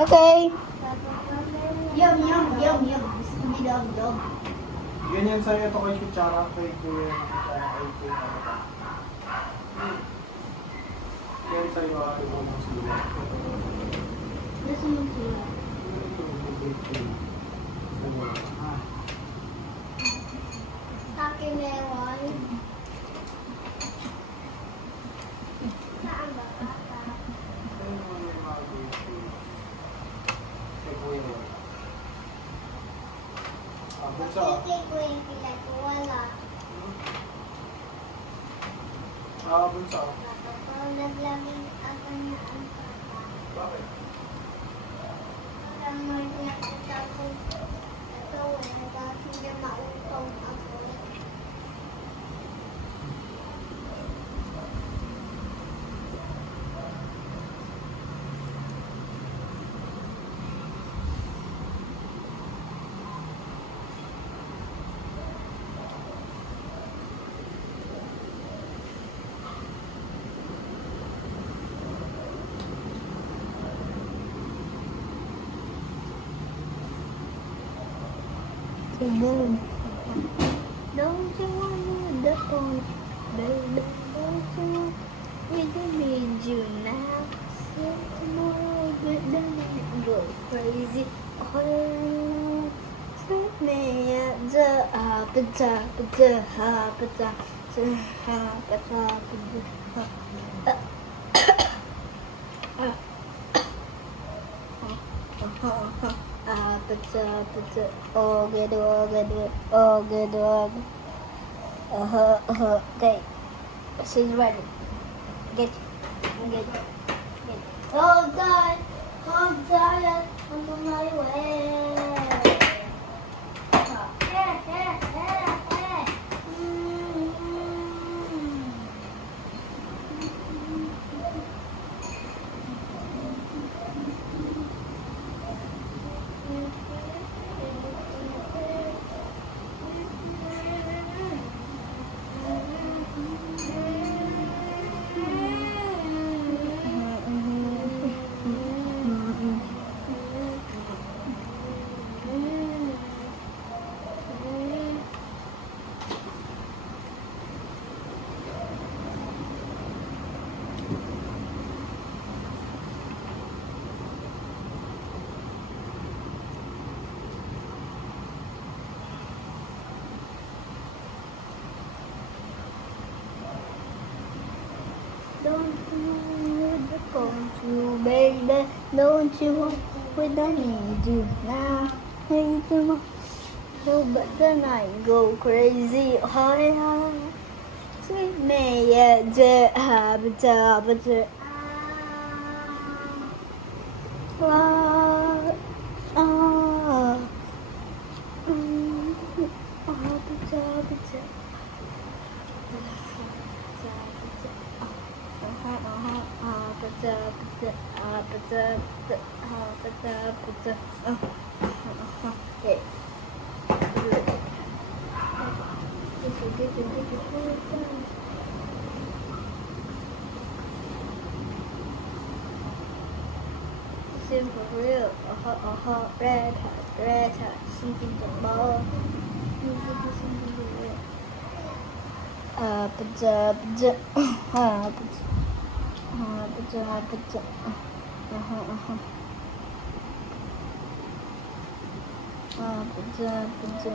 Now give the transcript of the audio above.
Okay. Yum, yum, yum, yum. Hindi dog, dog. Ganyan sa'yo ito kay Kutsara, kay Kuya, Kutsara, kay Kuya. Yan sa'yo ate mo ng sila. Gusto mo sila. Akin meron. Saan ba? Kay Kuya. Bunsa. Hindi ko yung pila ko. Wala. Bunsa. Naglaging ako niya ang papa. Bakit? Parang nakita ko ito dahil hindi mautong ako. Boom. Don't you want the phone? Baby, don't you want we don't need you now. So tomorrow but then it go crazy. Oh, sweet me at the pizza, pizza, pizza, Pizza. Oh, good. Okay. She's ready. Get. Hold on, I'm on my way. Baby, don't you want we don't need you now? Need you so but then I go crazy. Oh, sweet me, yeah, Okay. Simple real, red hot, sinking the ball. Pizza. Pizza.